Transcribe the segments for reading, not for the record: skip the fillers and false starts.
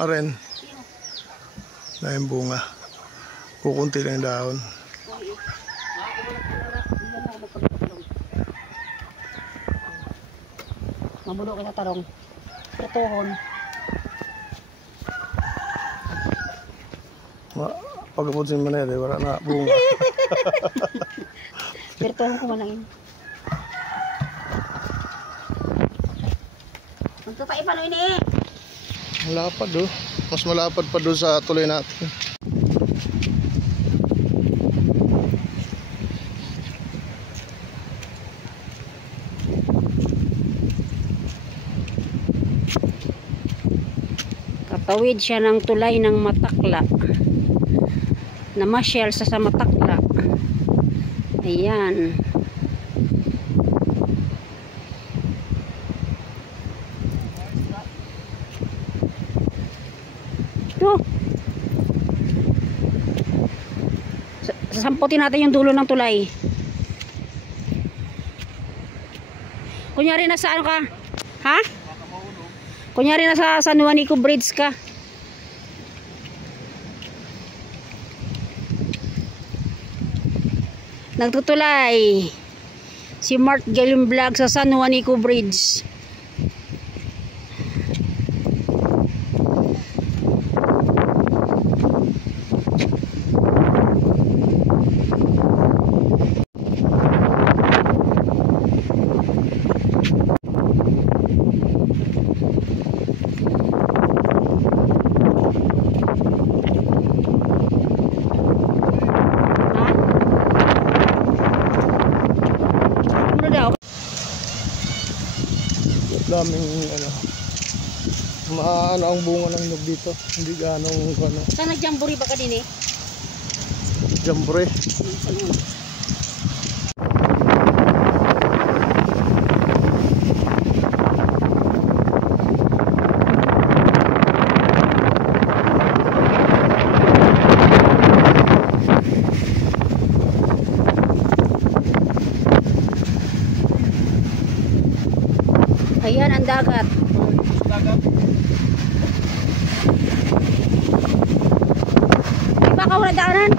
Aren. Na yung bunga. Kukunti lang yung dahon. Mamulo ka sa tarong. Prituhon. Pagkapunsin mo na yun, wala na bunga. Prituhon ko manangin. Magtupai pa no ini. Malapad do. Mas malapad pa do sa tuloy natin. Katawid siya ng tulay ng Matakla. Namasyal sa Matakla. Ayan. Sasamputin natin yung dulo ng tulay. Kunyari nasa ano ka? Ha? Kunyari nasa San Juanico Bridge ka. Nagtutulay si Mark Galim Vlog sa San Juanico Bridge. Daming maano ang bunga ng nyug dito, hindi ganong ano. Saan nagjamburi ba ka din eh? Jambore. Ayan ang dagat. Di ba ka wala daanan?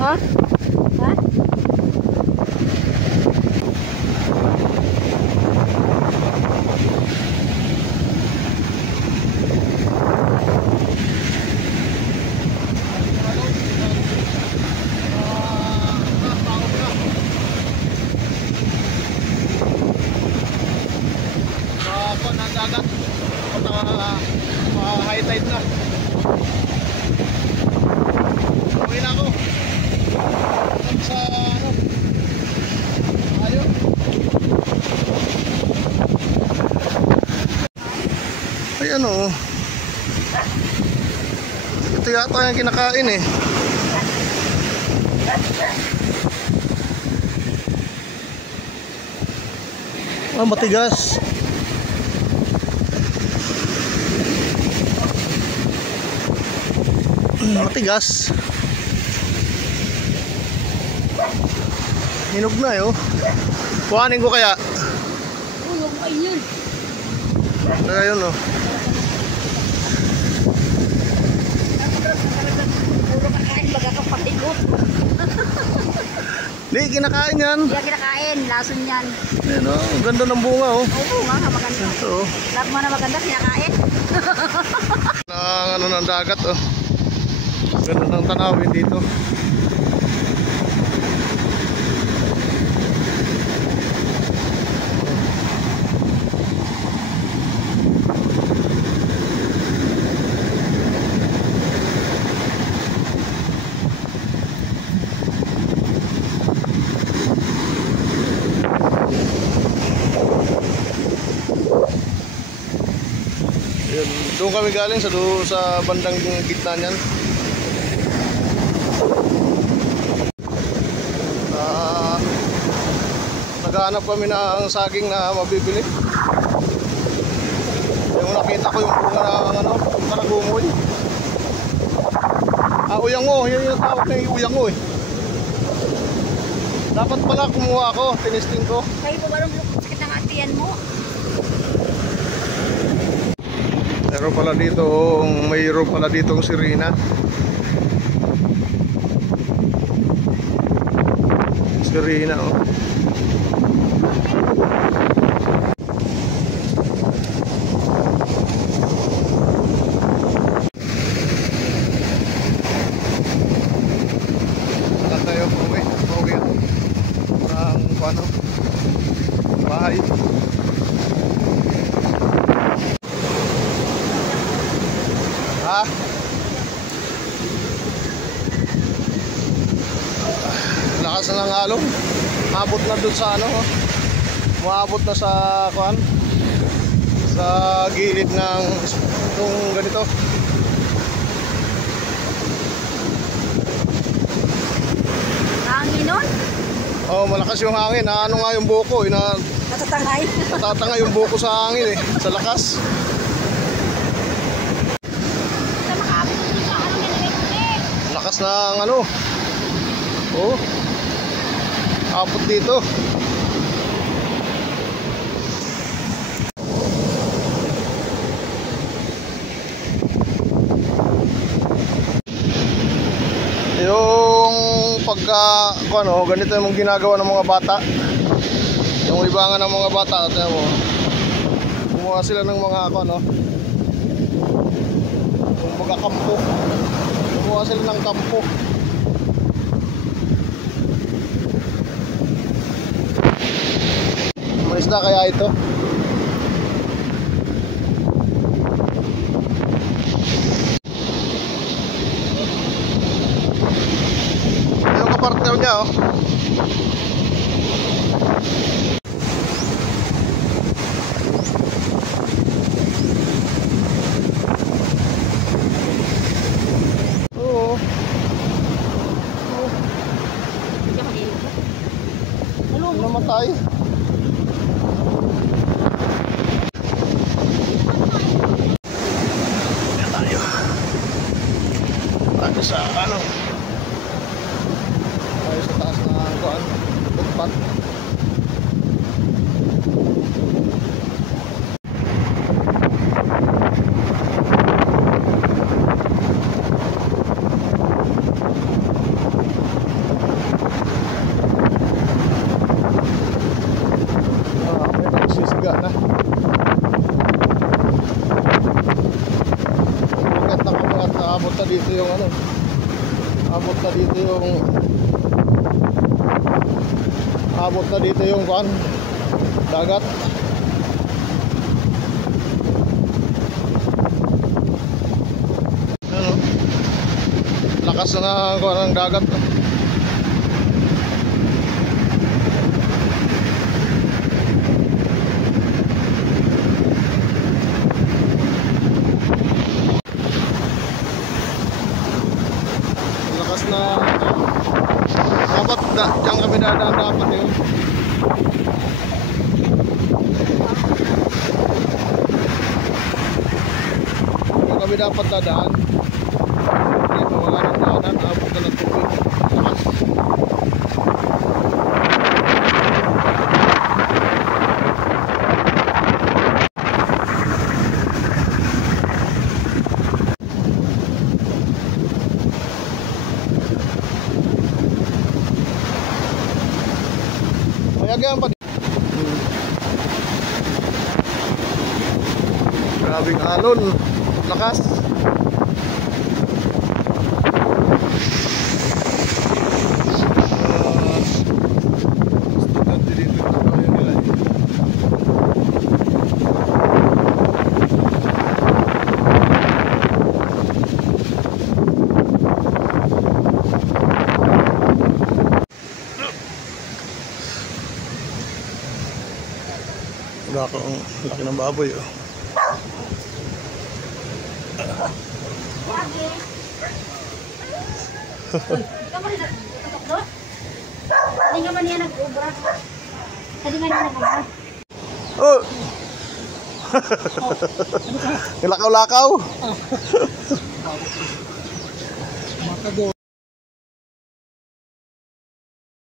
Ha? Ha? Dagat. High tide na. Uwi na ako. Sa ano? Ayun. Ayan o. Ito yata yung kinakain eh. Ah, matigas. Matigas. Hinog na eh oh. Kuhanin ko kaya. Huwag mo yun. Kaya yun oh. Puro kakain baga kapatigot. Hindi, kinakain yan. Hindi kinakain, lason yan. Ayan oh, ganda ng bunga oh. Oo, bunga, maganda. Ito oh. Lahat mo na maganda, kinakain. Ano ng dagat oh. Ganda ng tanawin dito. Doon kami galing sa bandang gitna niyan. Naghahanap kami ng saging na mabibili. Yung nakita ko yung bunga ng ano, parang gumoy. Uyango, yun yung tawag na yung uyango eh. Dapat pala kumuha ako, tinisting ko. Kayo ba barong sakit ng atiyan mo? Meron pala dito, mayroon pala dito si Rina. Si Rina oh. Bahay. Ha? Lakas na ng alon. Abot na dun sa ano. Maabot na sa kuan. Sa gilid ng itong ganito. Hangin nun? Oh, malakas yung hangin. Ano nga yung buko, Natatangay. natatanga yung buko sa hangin sa lakas. Sa makapit dito sa ano nilagay. Lakas ng ano. Oh. Abot dito. Yung pagka ano, ganito yung ginagawa ng mga bata. Yung libangan ng mga bata, tingnan mo. Gumawa sila ng mga ano, yung mga kampo. Gumawa sila ng kampo. May isda kaya ito? Yung kapartner niya oh. Oo. Namatay. Tayo sa ano? Tayo sa taas na kuan, footpath. May nagsisiga na. Maganda kami at abot na dito yung ano. Abot na dito yung kuan, dagat. Ano? Lakas na kuan ng dagat. Lakas na dapat diyan kami dadaan dapat yun. Diyan kami dapat dadaan. Hindi mawala ng daanan, abot na ng tubig. Lakas. Mayagyan pa. Grabing alon, lakas. Estudyante dito yung trabaho nila eh. Laki ng baboy oh. Ikaw man nagtutok do? Hindi ka man niya nag-ubra. Hindi man niya nag-ubra. Oh! Lakaw-lakaw.